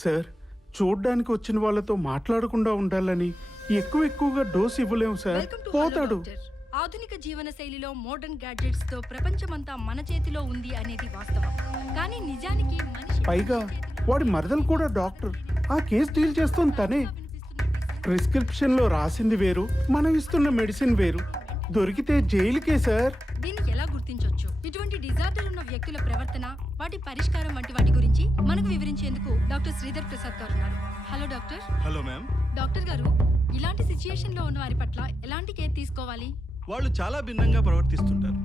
Sir, చూడ్డానికి వచ్చిన వాళ్ళతో మాట్లాడకుండా ఉండాలని ఎక్కువగా డోస్ ఇవ్వలేము సార్. పోతాడు. ఆధునిక జీవన శైలిలో మోడర్న్ గ్యాడ్జెట్స్ తో ప్రపంచమంతా మన చేతిలో ఉంది అనేది వాస్తవం. కానీ నిజానికి పైగా వాడి మరదలు కూడా డాక్టర్. ఆ కేసు డీల్ చేస్తుంది తనే. ప్రిస్క్రిప్షన్ లో రాసింది వేరు, మనం ఇస్తున్న మెడిసిన్ వేరు. దొరికితే జైలుకే సార్. దీనికి ఎలా గుర్తించొచ్చు? ఇటువంటి డిజార్డర్ ఉన్న వ్యక్తుల ప్రవర్తన, వాటి పరిష్కారం వంటి వాటి గురించి మనకు వివరించేందుకు డాక్టర్ శ్రీధర్ ప్రసాద్ గారు ఉన్నారు. Hello doctor. Hello ma'am. Doctor గారు, ఇలాంటి సిచ్యుయేషన్ లో ఉన్న వారి పట్ల ఎలాంటి కేర్ తీసుకోవాలి? వాళ్ళు చాలా భిన్నంగా ప్రవర్తిస్తుంటారు.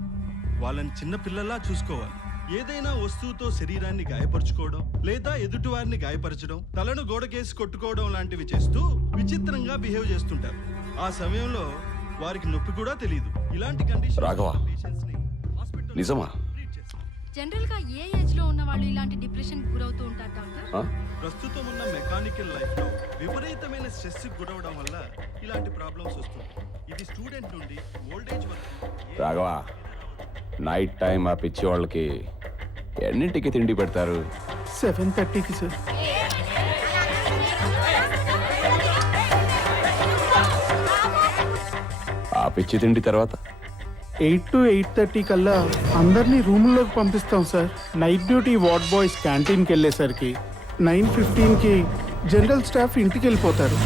వాళ్ళని చిన్న పిల్లల్లా చూసుకోవాలి. ఏదైనా వస్తువుతో శరీరాన్ని గాయపరచుకోవడం లేదా ఎదుటివారిని గాయపరచడం, తలను గోడకేసి కొట్టుకోవడం లాంటివి చేస్తూ విచిత్రంగా బిహేవ్ చేస్తుంటారు. ఆ సమయంలో వారికి నొప్పి కూడా తెలియదు. ఇలాంటి కండిషన్ రాఘవా, నిజమా? జనరల్ గా ఏ ఏజ్ లో ఉన్న వాళ్ళు ఇలాంటి డిప్రెషన్ గురవుతూ ఉంటారు డాక్టర్? ప్రస్తుతం ఉన్న మెకానికల్ లైఫ్ లో విపరీతమైన స్ట్రెస్ గురవడం వల్ల ఇలాంటి ప్రాబ్లమ్స్ వస్తుంది. ఇది స్టూడెంట్ నుండి ఓల్డ్ ఏజ్ వరకు. రాఘవా, నైట్ టైం ఆ పిచ్చి వాళ్ళకి ఎన్నింటికి తిండి పెడతారు? 7:30కి సార్. ఆ పిచ్చి తిండి తర్వాత 8 to 8:30 కల్లా అందరినీ రూముల్లోకి పంపిస్తాం sir. Night duty ward boys క్యాంటీన్కి వెళ్ళేసరికి 9:15కి జనరల్ స్టాఫ్ ఇంటికి వెళ్ళిపోతారు.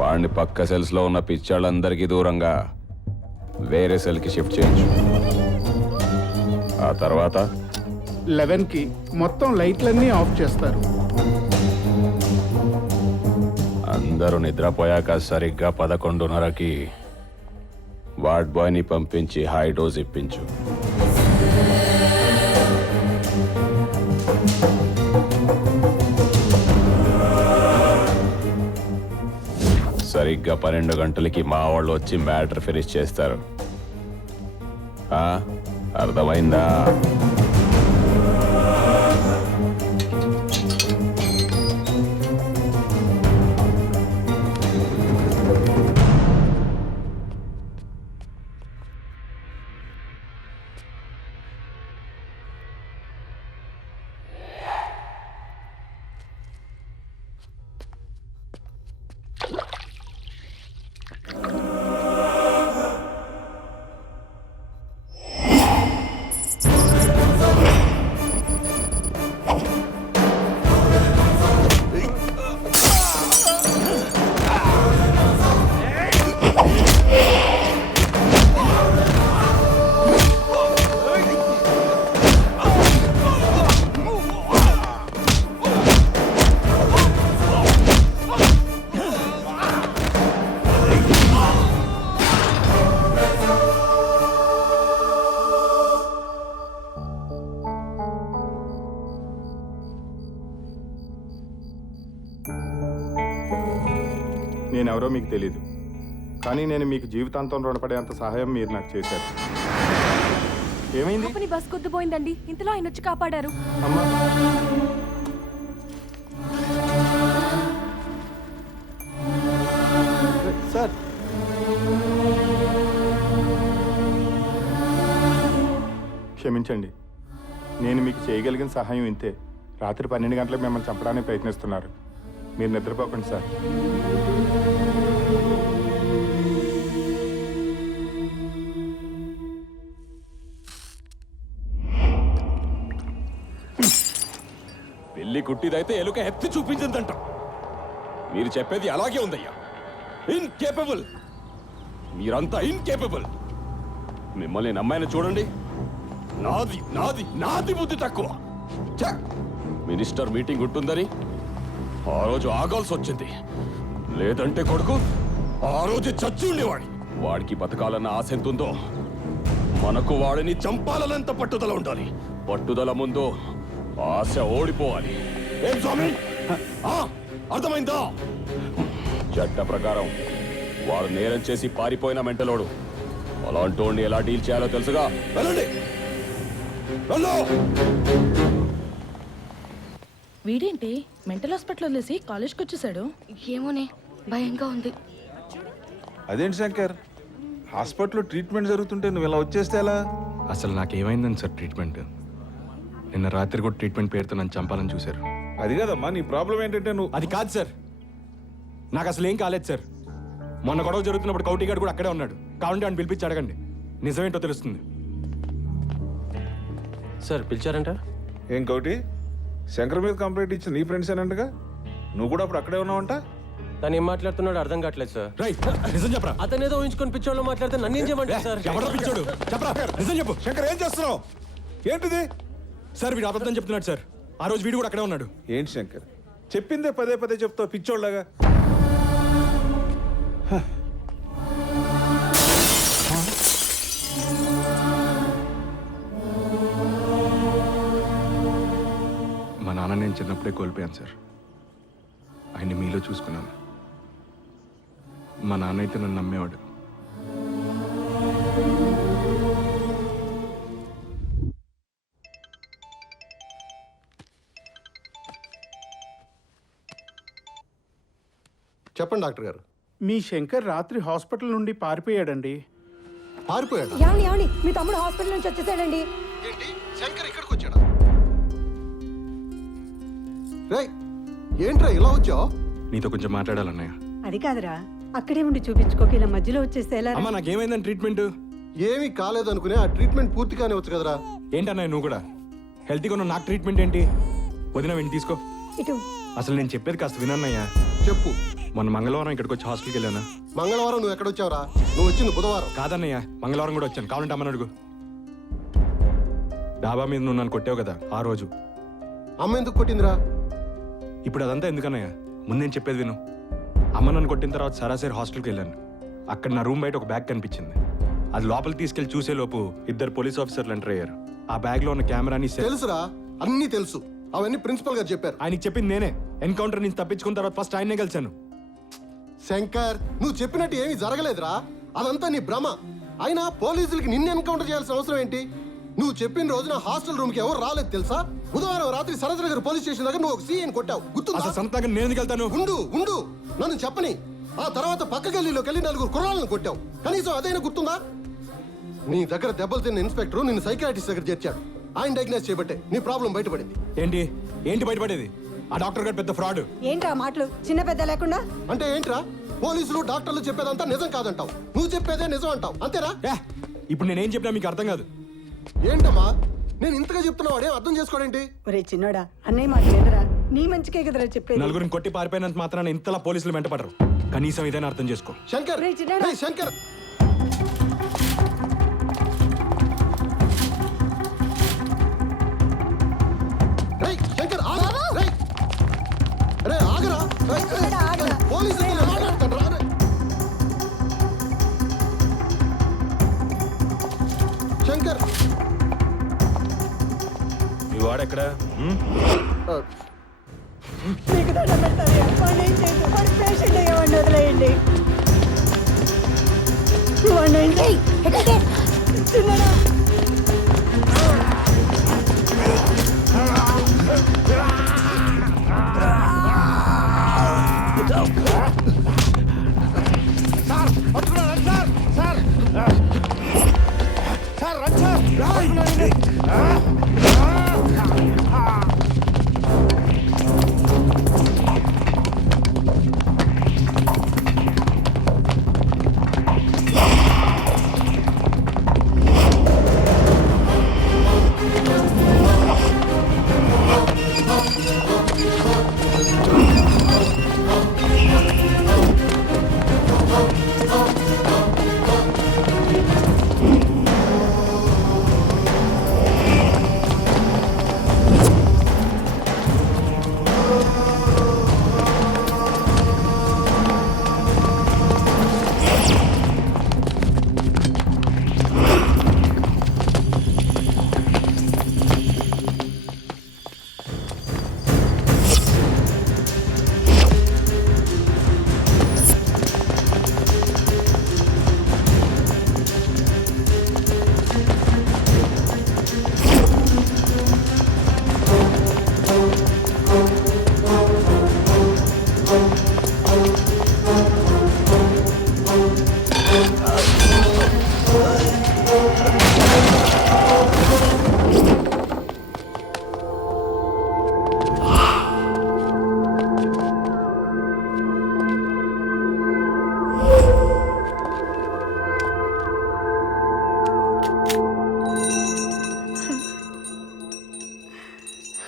వాడిని పక్క సెల్స్ లో ఉన్న పిచ్చాళ్ళందరికీ దూరంగా వేరే సెల్కి షిఫ్ట్ చేయించు. ఆ తర్వాత 11కి మొత్తం లైట్లన్నీ ఆఫ్ చేస్తారు. అందరూ నిద్రపోయాక సరిగ్గా 11:30కి వార్డ్ బాయ్ని పంపించి హై డోస్ ఇప్పించు. సరిగ్గా 12 గంటలకి మా వాళ్ళు వచ్చి మ్యాటర్ ఫినిష్ చేస్తారు. అర్థమైందా? నేనెవరో మీకు తెలీదు, కానీ నేను మీకు జీవితాంతం రుణపడేంత సహాయం మీరు నాకు చేశారు. ఏమైంది? బస్ కొద్దిపోయిందండి, ఇంతలో ఆయన వచ్చి కాపాడారు. అమ్మా, సార్, క్షమించండి. నేను మీకు చేయగలిగిన సహాయం ఇంతే. రాత్రి 12 గంటలకు మిమ్మల్ని చంపడానికి ప్రయత్నిస్తున్నారు. మీరు నిద్రపోకండి సార్. పెళ్లి కుట్టిదైతే ఎలుక ఎత్తి చూపించిందంట. మీరు చెప్పేది అలాగే ఉందయ్యా. ఇన్కేపబుల్, మీరంతా ఇన్కేపబుల్. మిమ్మల్ని నమ్మాయని చూడండి. నాది నాది నాది బుద్ధి తక్కువ. మినిస్టర్ మీటింగ్ ఉంటుందని ఆ రోజు ఆగాల్సి వచ్చింది. లేదంటే కొడుకు ఆ రోజు చచ్చి ఉండేవాడి. వాడికి బతకాలన్న ఆశ ఎంత ఉందో మనకు వాడిని చంపాలన్నంత పట్టుదల ఉండాలి. పట్టుదల ముందు ఆశ ఓడిపోవాలి. ఏం స్వామి, అర్థమైందా? చట్ట ప్రకారం వాడు నేరం చేసి పారిపోయిన మెంటలోడు. అలాంటి ఎలా డీల్ చేయాలో తెలుసుగా. వెళ్ళండి. వీడేంటి మెంటల్ హాస్పిటల్ వదిలేసి కాలేజ్కి వచ్చేసాడు? ఏమోనే, భయంగా ఉంది. అదేంటి శంకర్, హాస్పిటల్లో ట్రీట్మెంట్ జరుగుతుంటే నువ్వు ఇలా వచ్చేస్తే ఎలా? అసలు నాకేమైందని సార్ ట్రీట్మెంట్? నిన్న రాత్రి కూడా ట్రీట్మెంట్ పేరుతో నన్ను చంపాలని చూశారు. అది కాదమ్మా నీ ప్రాబ్లం ఏంటంటే నువ్వు అది కాదు సార్, నాకు అసలు ఏం కాలేదు సార్. మొన్న గొడవ జరుగుతున్నప్పుడు కౌటిగాడు కూడా అక్కడే ఉన్నాడు. కావాలంటే ఆయన పిలిపించి అడగండి, నిజమేంటో తెలుస్తుంది. సార్ పిలిచారంట? ఇంకోటి శంకర్ మీద కంప్లైంట్ ఇచ్చిన నీ ఫ్రెండ్స్ ఏనంటగా, నువ్వు కూడా అప్పుడు అక్కడే ఉన్నావంట. తను ఏం మాట్లాడుతున్నాడు అర్థం కావట్లేదు సార్. రైట్, నిజం చెప్పరా. అతను ఏదో ఊహించుకొని పిచ్చోళ్ళు మాట్లాడితే నన్ను ఏం చేయమంటారు సార్? ఎవరో పిచ్చోడు, చెప్పరా నిజం చెప్పు. శంకర్ ఏం చేస్తున్నావు? ఏంటిది? సార్ వీడు అబద్ధం చెప్తున్నాడు సార్. ఆ రోజు వీడు కూడా అక్కడే ఉన్నాడు. ఏంటి శంకర్ చెప్పిందే పదే పదే చెప్తావు పిచ్చోళ్ళగా? మా నాన్న నేను చిన్నప్పుడే కోల్పోయాను సార్. ఆయన్ని మీలో చూసుకున్నాను. మా నాన్న అయితే నన్ను నమ్మేవాడు. చెప్పండి డాక్టర్ గారు. మీ శంకర్ రాత్రి హాస్పిటల్ నుండి పారిపోయాడండి. పారిపోయాడు? ఏమండి మీ తమ్ముడు హాస్పిటల్ నుంచి వచ్చేసాడండి. ఏంటి శంకర్ ఇక్కడికి వచ్చాడా? రేయ్ ఏంట్రా ఇలా వచ్చావు? నీతో కొంచెం మాట్లాడాలన్నయ్య. అది కాదురా, అక్కడే ఉండి చూపించుకోక ఇలా మధ్యలో వచ్చేస్తే ఎలా? అమ్మా నాకేమైందని ట్రీట్మెంట్ ఏమీ కాలేదు అనుకునే ఆ ట్రీట్మెంట్ పూర్తి కానివచ్చు కదరా. ఏంటన్నయ్య నువ్వు కూడా? హెల్తీగా ఉన్న నాకు ట్రీట్మెంట్ ఏంటి? వదిన వెంట తీసుకో. ఇటు అసలు నేను చెప్పేది కాస్త వినన్నయ్యా. చెప్పు. మొన్న మంగళవారం ఇక్కడికి వచ్చి హాస్టల్కి వెళ్ళానా? మంగళవారం నువ్వు ఎక్కడొచ్చావురా? నువ్వు వచ్చింది బుధవారం. కాదన్నయ్య, మంగళవారం కూడా వచ్చాను. కావాలంటే అమ్మని అడుగు. డాబా మీద నువ్వు నన్ను కొట్టావు కదా ఆ రోజు. అమ్మ ఎందుకు కొట్టిందిరా? ఇప్పుడు అదంతా ఎందుకన్నయ్య? ముందేం చెప్పేది విను. అమ్మ నన్ను కొట్టిన తర్వాత సరాసరి హాస్టల్కి వెళ్ళాను. అక్కడ నా రూమ్ బయట ఒక బ్యాగ్ కనిపించింది. అది లోపలికి తీసుకెళ్లి చూసేలోపు ఇద్దరు పోలీస్ ఆఫీసర్లు ఎంటర్ అయ్యారు. ఆ బ్యాగ్ లో ఉన్న కెమెరాని తెలుసురా, అన్నీ తెలుసు. అవన్నీ ప్రిన్సిపల్ గారు చెప్పారు. ఆయనకి చెప్పింది నేనే. ఎన్కౌంటర్ నుంచి తప్పించుకున్న తర్వాత ఫస్ట్ ఆయన్నే కలిశాను. శంకర్ నువ్వు చెప్పినట్టు ఏమీ జరగలేదురా. అదంతా నీ భ్రమ. అయినా పోలీసులకి నిన్ను ఎన్కౌంటర్ చేయాల్సిన అవసరం ఏంటి? నువ్వు చెప్పిన రోజున హాస్టల్ రూమ్ కి ఎవరు రాలేదు తెలుసా? బుధవారం రాత్రి సరదా గారు పోలీస్ స్టేషన్ దగ్గర నువ్వు ఒక సీఎన్ కొట్టావు, గుర్తుందా? సొంతంగా నేను ఎందుకు వెళ్తాను? ఉండు నన్ను చెప్పని. ఆ తర్వాత పక్క గల్లీలోకి వెళ్ళి 4 కుర్రాళ్ళను కొట్టావు. కనీసం అదైనా గుర్తుందా? నీ దగ్గర దెబ్బలు తిన్న ఇన్స్పెక్టర్ నిన్ను సైకియాట్రిస్ట్ దగ్గర చేర్చాడు. ఆయన డయాగ్నోస్ చేయబట్టే నీ ప్రాబ్లం బయటపడింది. ఏంటి బయటపడేది? ఆ డాక్టర్ గారు పెద్ద ఫ్రాడ్. ఏంట్రా మాటలు చిన్న పెద్ద లేకుండా? అంటే ఏంట్రా? పోలీసులు డాక్టర్లు చెప్పేదంతా నిజం కాదంటావు, నువ్వు చెప్పేదే నిజం అంటావు, అంతేరా? ఇప్పుడు నేనేం చెప్పినా మీకు అర్థం కాదు. ఏంటమ్మా నేను ఇంతగా చెప్తున్నావు, అడే అర్థం చేసుకోడేంటి? ఒరే చిన్నోడా, అన్నయ్య మాట లేదురా, నీ మంచికే కదరా చెప్పేది. నలుగురిని కొట్టి పారిపోయినంత మాత్రాన ఇంతలా పోలీసులు వెంటపడరు. కనీసం ఇదైనా అర్థం చేసుకో. శంకర్, రేయ్ చిన్నోడా. రేయ్ శంకర్, రేయ్ శంకర్ ఆగు. రేయ్ రేయ్ ఆగరా. రేయ్, పోలీసులతో నేను మాట్లాడతాను రా. శంకర్ మీ వాడెక్కడ? మీకు దండం పెడతాను, వాడిని ఏం చేయదు. వాడి పేషెంట్ అయ్యేవాడిని వదిలేయండి. వాడిని ఏం చేయి. చిన్నోడా.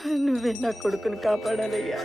నువ్వే నా కొడుకుని కాపాడాలయ్యా.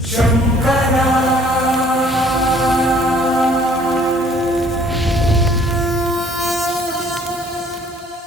Solo